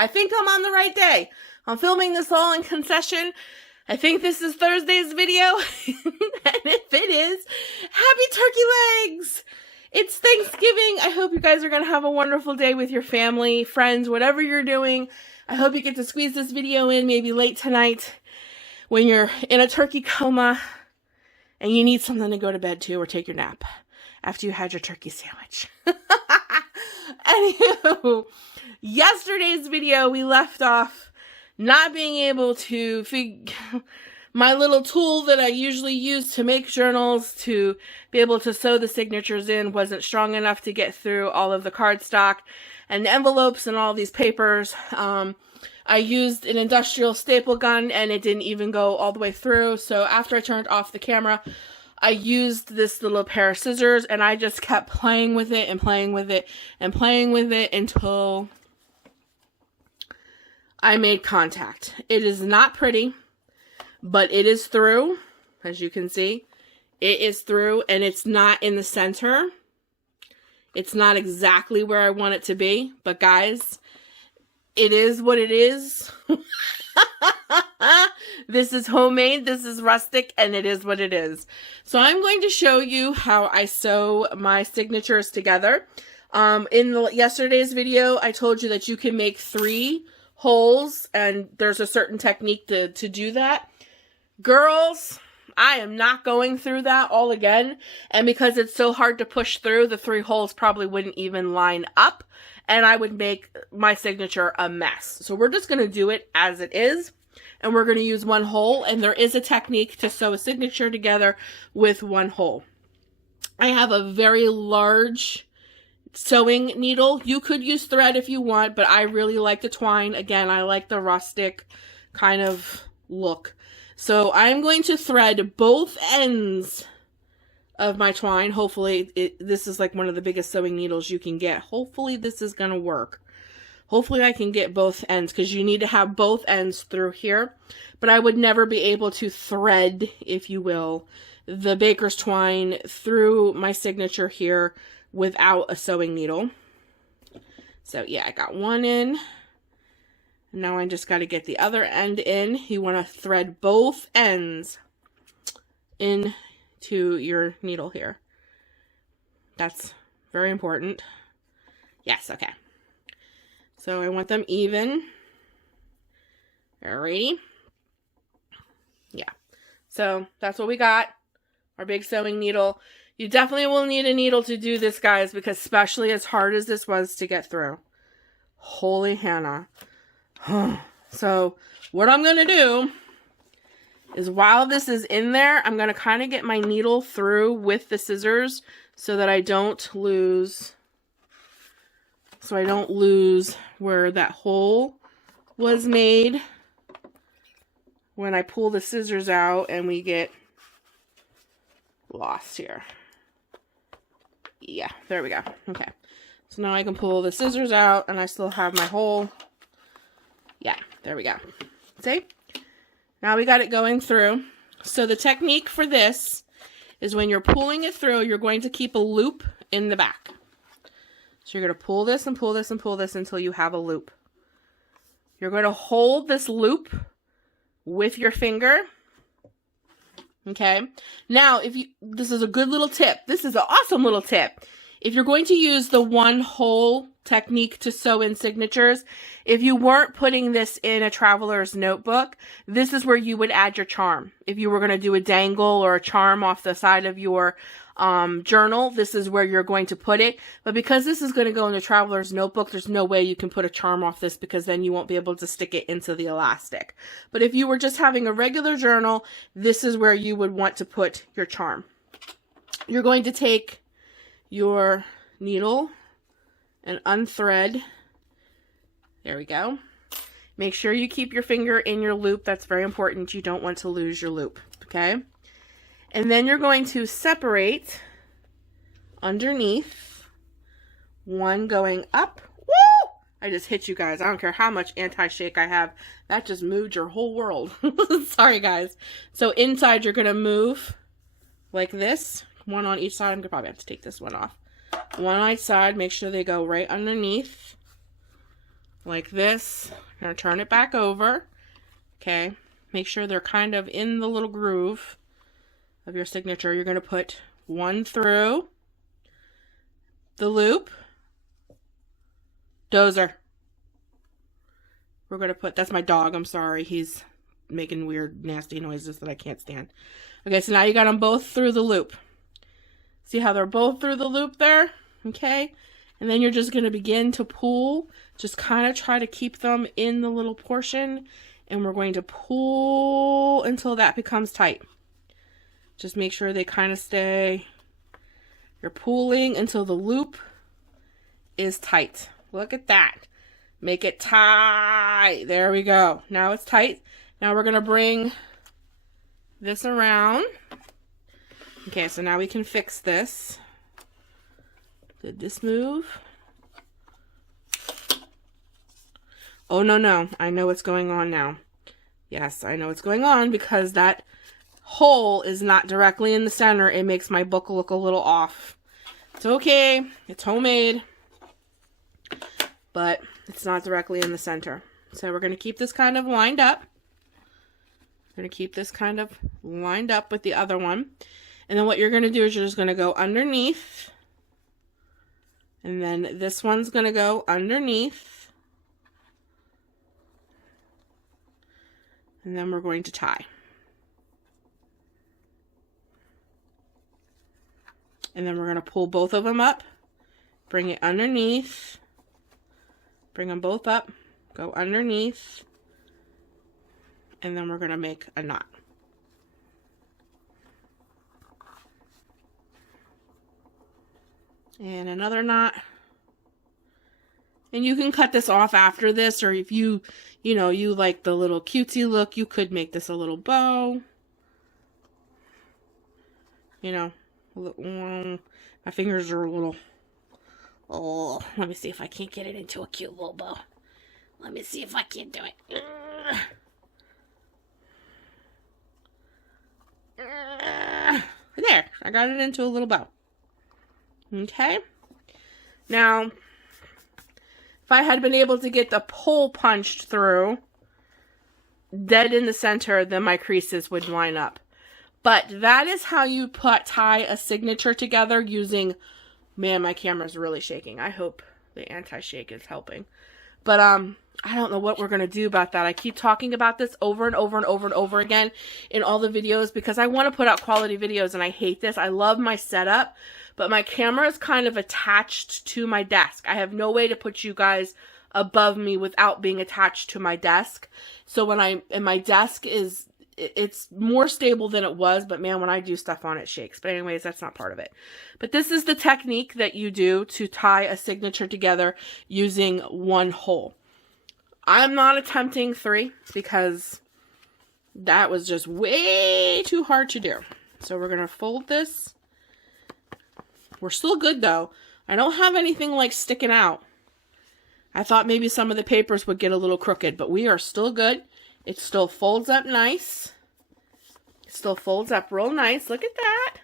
I think I'm on the right day. I'm filming this all in concession. I think this is Thursday's video. And if it is, happy turkey legs! It's Thanksgiving. I hope you guys are going to have a wonderful day with your family, friends, whatever you're doing. I hope you get to squeeze this video in maybe late tonight when you're in a turkey coma and you need something to go to bed to or take your nap after you had your turkey sandwich. Anywho, yesterday's video we left off not being able to my little tool that I usually use to make journals to be able to sew the signatures in wasn't strong enough to get through all of the cardstock and the envelopes and all these papers. I used an industrial staple gun and it didn't even go all the way through. So after I turned off the camera, I used this little pair of scissors and I just kept playing with it and playing with it and playing with it until I made contact. It is not pretty, but it is through. As you can see, it is through and it's not in the center. It's not exactly where I want it to be, but guys, it is what it is. This is homemade, this is rustic, and it is what it is. So I'm going to show you how I sew my signatures together. In yesterday's video, I told you that you can make 3 holes, and there's a certain technique to do that. Girls, I am not going through that all again, and because it's so hard to push through, the 3 holes probably wouldn't even line up, and I would make my signature a mess. So we're just going to do it as it is, and we're going to use 1 hole, and there is a technique to sew a signature together with 1 hole. I have a very large sewing needle. You could use thread if you want, but I really like the twine. Again, I like the rustic kind of look. So I'm going to thread both ends of my twine. Hopefully, this is like one of the biggest sewing needles you can get. Hopefully this is going to work. Hopefully I can get both ends because you need to have both ends through here. But I would never be able to thread, if you will, the baker's twine through my signature here without a sewing needle. So yeah, I got 1 in. Now I just got to get the other end in. You want to thread both ends into your needle here. That's very important. Yes, okay. So I want them even. Alrighty. Yeah. So that's what we got. Our big sewing needle. You definitely will need a needle to do this, guys, because especially as hard as this was to get through. Holy Hannah. So what I'm going to do is while this is in there, I'm going to kind of get my needle through with the scissors so that I don't lose... So I don't lose where that hole was made when I pull the scissors out and we get lost here. Yeah, there we go. Okay. So now I can pull the scissors out and I still have my hole. Yeah, there we go. See? Now we got it going through. So the technique for this is when you're pulling it through, you're going to keep a loop in the back. So you're going to pull this and pull this and pull this until you have a loop. You're going to hold this loop with your finger. Okay. Now, this is a good little tip. This is an awesome little tip. If you're going to use the 1 hole technique to sew in signatures, if you weren't putting this in a traveler's notebook, this is where you would add your charm. If you were going to do a dangle or a charm off the side of your journal, this is where you're going to put it. But because this is going to go in the traveler's notebook, there's no way you can put a charm off this because then you won't be able to stick it into the elastic. But if you were just having a regular journal, this is where you would want to put your charm. You're going to take your needle and unthread. There we go. Make sure you keep your finger in your loop. That's very important. You don't want to lose your loop. Okay. And then you're going to separate underneath, one going up. Woo! I just hit you guys. I don't care how much anti-shake I have. That just moved your whole world. Sorry, guys. So inside, you're going to move like this. 1 on each side. I'm going to probably have to take this one off. 1 on each side. Make sure they go right underneath. like this. I'm going to turn it back over. Okay. Make sure they're kind of in the little groove of your signature. You're going to put one through the loop. Dozer. We're going to put, that's my dog, I'm sorry. He's making weird, nasty noises that I can't stand. Okay, so now you got them both through the loop. See how they're both through the loop there? Okay. And then you're just going to begin to pull. Just kind of try to keep them in the little portion. And we're going to pull until that becomes tight. Just make sure they kind of stay. You're pulling until the loop is tight. Look at that. Make it tight. There we go. Now it's tight. Now we're going to bring this around. Okay, so now we can fix this. Did this move? Oh, no. I know what's going on now. Yes, I know what's going on because that hole is not directly in the center. It makes my book look a little off. It's okay. It's homemade. But it's not directly in the center. So we're going to keep this kind of lined up. We're going to keep this kind of lined up with the other one. And then what you're going to do is you're just going to go underneath. And then this one's going to go underneath. And then we're going to tie. And then we're going to pull both of them up. Bring it underneath. Bring them both up. Go underneath. And then we're going to make a knot. And another knot. And you can cut this off after this, or if you like the little cutesy look, you could make this a little bow. My fingers are a little, oh, let me see if I can't get it into a cute little bow. Let me see if I can do it. There, I got it into a little bow. Okay. Now, if I had been able to get the pole punched through, dead in the center, then my creases would line up. But that is how you tie a signature together using, man, my camera's really shaking. I hope the anti-shake is helping. But I don't know what we're going to do about that. I keep talking about this over and over and over and over again in all the videos because I want to put out quality videos and I hate this. I love my setup, but my camera is kind of attached to my desk. I have no way to put you guys above me without being attached to my desk. So my desk it's more stable than it was, but man, when I do stuff on it, shakes. But anyways, that's not part of it. But this is the technique that you do to tie a signature together using one hole. I'm not attempting 3 because that was just way too hard to do. So we're going to fold this. We're still good though. I don't have anything like sticking out. I thought maybe some of the papers would get a little crooked, but we are still good. It still folds up nice. It still folds up real nice. Look at that.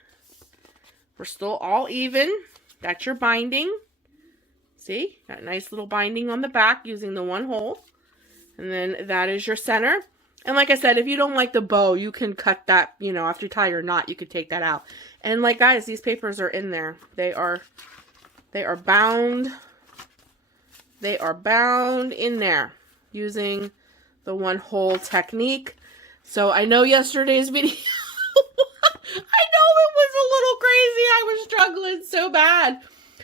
We're still all even. That's your binding. See? Got a nice little binding on the back using the one hole. And then that is your center. And like I said, if you don't like the bow, you can cut that, after you tie your knot, you could take that out. And like, guys, these papers are in there. They are bound. They are bound in there using the one hole technique. So I know yesterday's video, I know it was a little crazy. I was struggling so bad.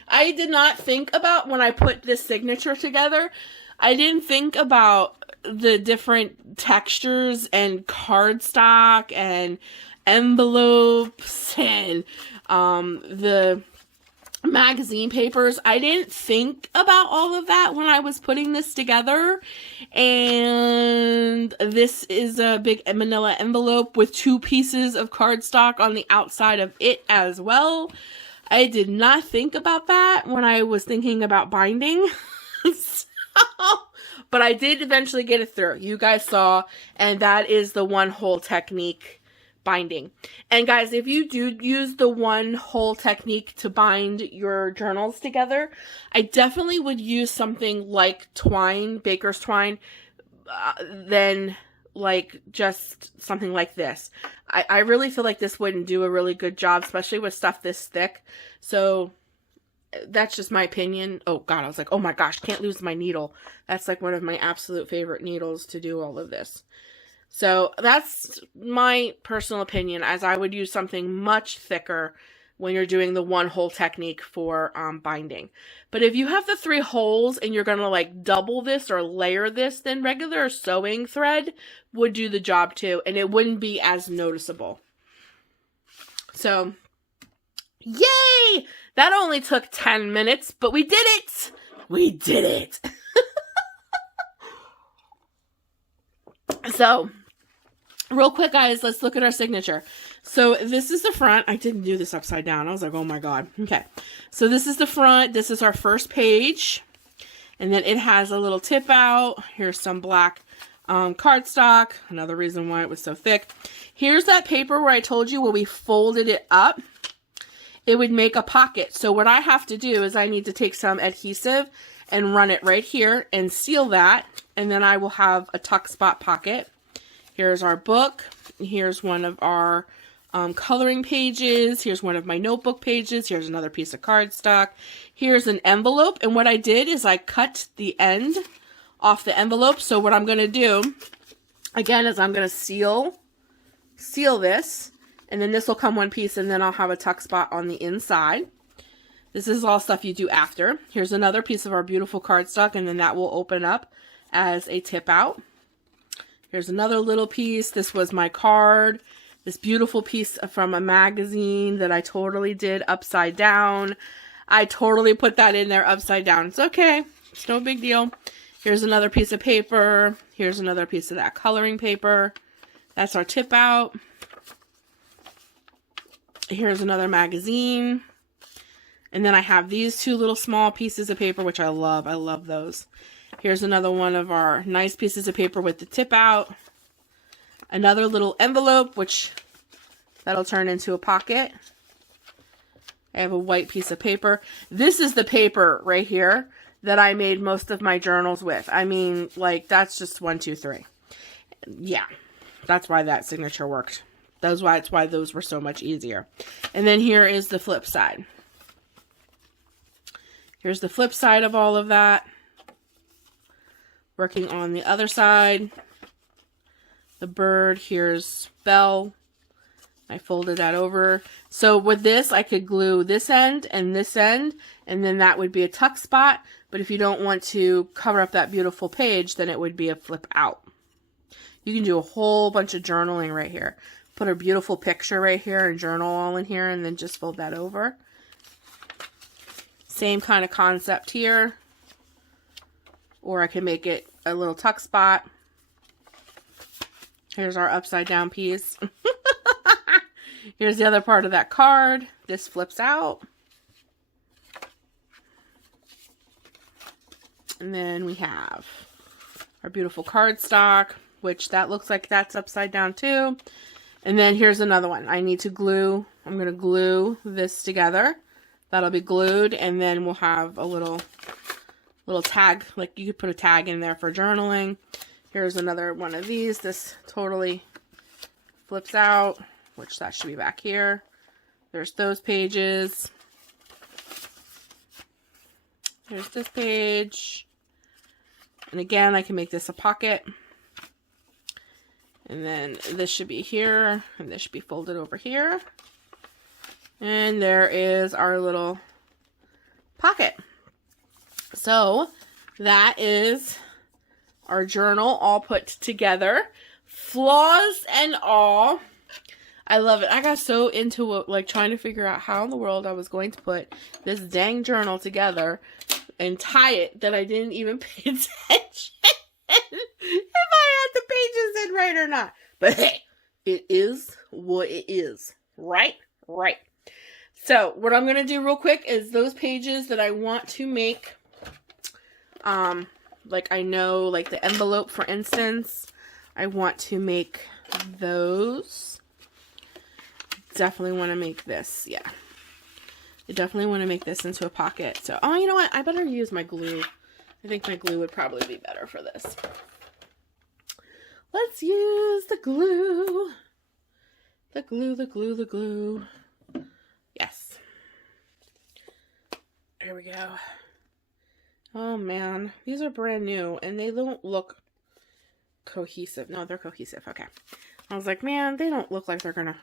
I did not think about when I put this signature together. I didn't think about the different textures and cardstock and envelopes and the magazine papers. I didn't think about all of that when I was putting this together. And this is a big manila envelope with 2 pieces of cardstock on the outside of it as well. I did not think about that when I was thinking about binding. But I did eventually get it through. You guys saw, and that is the one hole technique binding. And guys, if you do use the one hole technique to bind your journals together, I definitely would use something like twine, baker's twine, than like just something like this. I really feel like this wouldn't do a really good job, especially with stuff this thick. So that's just my opinion. Oh God, I was like, oh my gosh, can't lose my needle. That's like one of my absolute favorite needles to do all of this. So that's my personal opinion, as I would use something much thicker when you're doing the one hole technique for binding. But if you have the 3 holes and you're going to like double this or layer this, then regular sewing thread would do the job too, and it wouldn't be as noticeable. So, yay! That only took 10 minutes, but we did it! We did it! So, real quick, guys, let's look at our signature. So this is the front. I didn't do this upside down. I was like, oh my God. Okay. So this is the front. This is our first page. And then it has a little tip out. Here's some black cardstock. Another reason why it was so thick. Here's that paper where I told you when we folded it up, it would make a pocket. So what I have to do is I need to take some adhesive and run it right here and seal that. And then I will have a tuck spot pocket. Here's our book. Here's one of our coloring pages. Here's one of my notebook pages. Here's another piece of cardstock. Here's an envelope. And what I did is I cut the end off the envelope. So what I'm going to do, again, is I'm going to seal this. And then this will come one piece, and then I'll have a tuck spot on the inside. This is all stuff you do after. Here's another piece of our beautiful cardstock, and then that will open up as a tip out. Here's another little piece. This was my card. This beautiful piece from a magazine that I totally did upside down. I totally put that in there upside down. It's okay. It's no big deal. Here's another piece of paper. Here's another piece of that coloring paper. That's our tip out. Here's another magazine. And then I have these 2 little small pieces of paper, which I love. I love those. Here's another one of our nice pieces of paper with the tip out. Another little envelope, which that'll turn into a pocket. I have a white piece of paper. This is the paper right here that I made most of my journals with. I mean, like, that's just 1, 2, 3. Yeah, that's why that signature worked. That's why those were so much easier. And then here is the flip side. Here's the flip side of all of that. Working on the other side. The bird, here's Belle. I folded that over. So with this, I could glue this end, and then that would be a tuck spot. But if you don't want to cover up that beautiful page, then it would be a flip out. You can do a whole bunch of journaling right here. Put a beautiful picture right here and journal all in here, and then just fold that over. Same kind of concept here. Or I can make it a little tuck spot. Here's our upside down piece. Here's the other part of that card. This flips out. And then we have our beautiful cardstock, which that looks like that's upside down too. And then here's another one. I need to glue. I'm going to glue this together. That'll be glued, and then we'll have a little tag. Like, you could put a tag in there for journaling. Here's another one of these. This totally flips out, which that should be back here. There's those pages. Here's this page. And again, I can make this a pocket. And then this should be here, and this should be folded over here. And there is our little pocket. So that is our journal all put together. Flaws and all. I love it. I got so into it, like trying to figure out how in the world I was going to put this dang journal together and tie it, that I didn't even pay attention if I had the pages in right or not. But hey, it is what it is. Right? Right. So what I'm going to do real quick is those pages that I want to make, like I know, like the envelope, for instance, I want to make those. definitely want to make this, yeah. I definitely want to make this into a pocket. So, oh, you know what? I better use my glue. I think my glue would probably be better for this. Let's use the glue. The glue, the glue, the glue. Yes. There we go. Oh, man. These are brand new, and they don't look cohesive. No, they're cohesive. Okay. I was like, man, they don't look like they're going to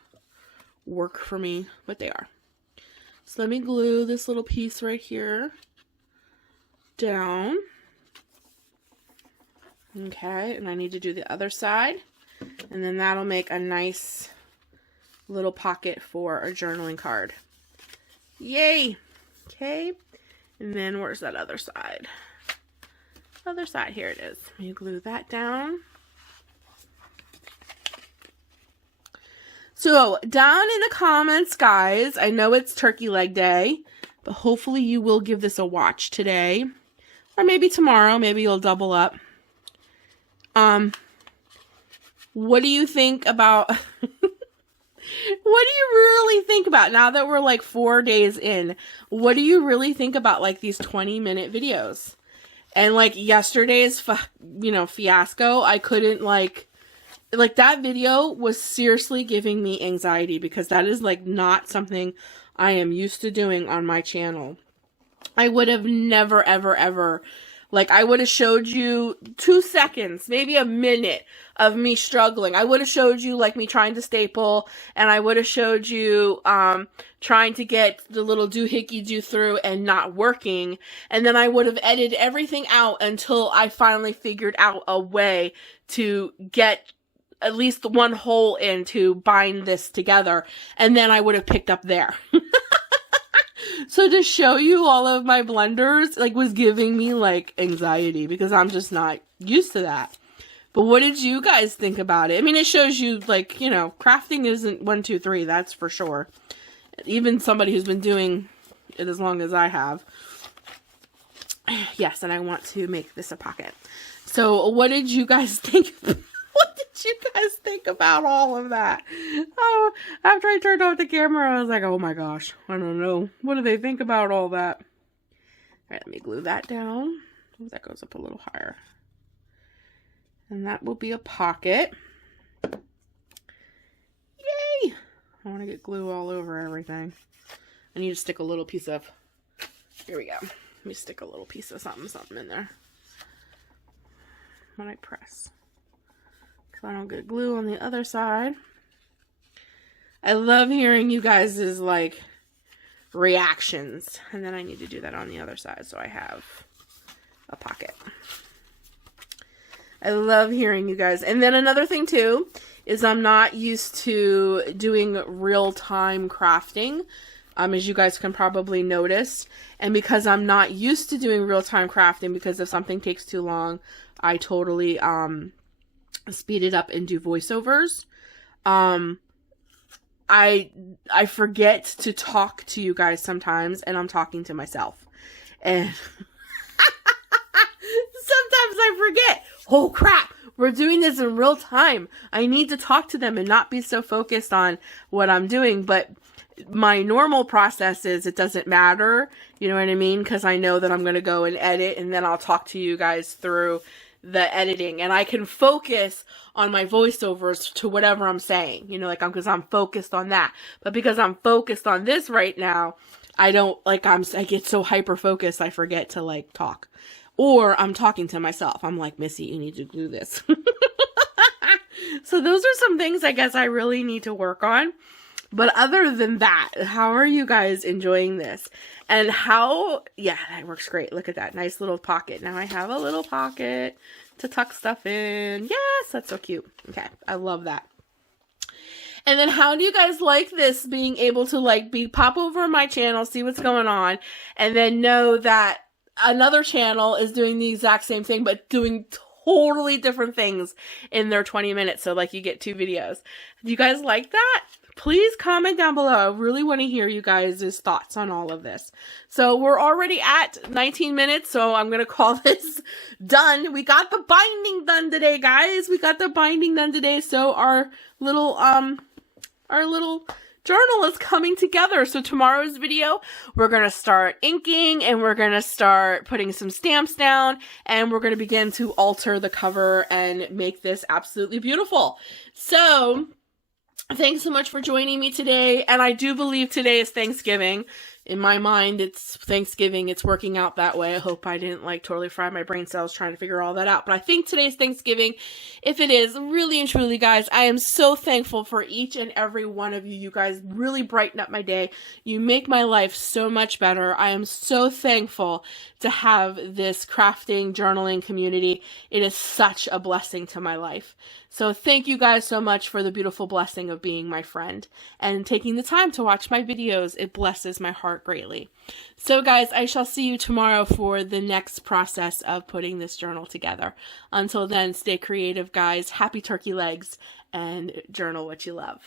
work for me, but they are. So let me glue this little piece right here down. Okay, and I need to do the other side. And then that'll make a nice little pocket for a journaling card. Yay! Okay, and then where's that other side? Other side, here it is. Let me glue that down. So, down in the comments, guys, I know it's Turkey Leg Day, but hopefully you will give this a watch today. Or maybe tomorrow, maybe you'll double up. What do you think about... What do you really think about, now that we're like 4 days in, what do you really think about like these 20-minute videos? And like yesterday's, fiasco, I couldn't like that video was seriously giving me anxiety because that is like not something I am used to doing on my channel. I would have never, ever, ever, like I would have showed you 2 seconds, maybe a minute of me struggling. I would have showed you like me trying to staple, and I would have showed you trying to get the little doohickey do through and not working. And then I would have edited everything out until I finally figured out a way to get at least one hole in to bind this together. And then I would have picked up there. So to show you all of my blunders, like, was giving me, like, anxiety because I'm just not used to that. But what did you guys think about it? I mean, it shows you, like, you know, crafting isn't 1, 2, 3, that's for sure. Even somebody who's been doing it as long as I have. Yes, and I want to make this a pocket. So what did you guys think? What did you guys think about all of that? Oh, after I turned off the camera, I was like, oh my gosh, I don't know. What do they think about all that? All right, let me glue that down. Oh, that goes up a little higher. And that will be a pocket. Yay! I want to get glue all over everything. I need to stick a little piece of, here we go. Let me stick a little piece of something in there when I press. So I don't get glue on the other side. I love hearing you guys' like reactions. And then I need to do that on the other side so I have a pocket. I love hearing you guys. And then another thing too is I'm not used to doing real-time crafting, as you guys can probably notice. And because I'm not used to doing real-time crafting, because if something takes too long, I totally speed it up and do voiceovers. I forget to talk to you guys sometimes, and I'm talking to myself. And sometimes I forget. Oh crap, we're doing this in real time. I need to talk to them and not be so focused on what I'm doing. But my normal process is it doesn't matter. You know what I mean? Because I know that I'm going to go and edit, and then I'll talk to you guys through the editing, and I can focus on my voiceovers to whatever I'm saying, you know, like because I'm focused on that. But because I'm focused on this right now, I don't like, I get so hyper focused I forget to like talk, or I'm talking to myself. I'm like, Missy, you need to do this. So those are some things I guess I really need to work on. But other than that, how are you guys enjoying this? And how, yeah, that works great. Look at that nice little pocket. Now I have a little pocket to tuck stuff in. Yes, that's so cute. Okay, I love that. And then how do you guys like this, being able to like pop over my channel, see what's going on, and then know that another channel is doing the exact same thing, but doing totally different things in their 20 minutes. So like you get 2 videos. Do you guys like that? Please comment down below. I really want to hear you guys' thoughts on all of this. So we're already at 19 minutes, so I'm going to call this done. We got the binding done today, guys. We got the binding done today. So our little journal is coming together. So tomorrow's video, we're going to start inking and we're going to start putting some stamps down and we're going to begin to alter the cover and make this absolutely beautiful. So thanks so much for joining me today. And I do believe today is Thanksgiving. In my mind, it's Thanksgiving. It's working out that way. I hope I didn't totally fry my brain cells trying to figure all that out. But I think today's Thanksgiving. If it is, really and truly, guys, I am so thankful for each and every one of you. You guys really brighten up my day. You make my life so much better. I am so thankful to have this crafting, journaling community. It is such a blessing to my life. So thank you guys so much for the beautiful blessing of being my friend and taking the time to watch my videos. It blesses my heart greatly. So guys, I shall see you tomorrow for the next process of putting this journal together. Until then, stay creative, guys. Happy turkey legs and journal what you love.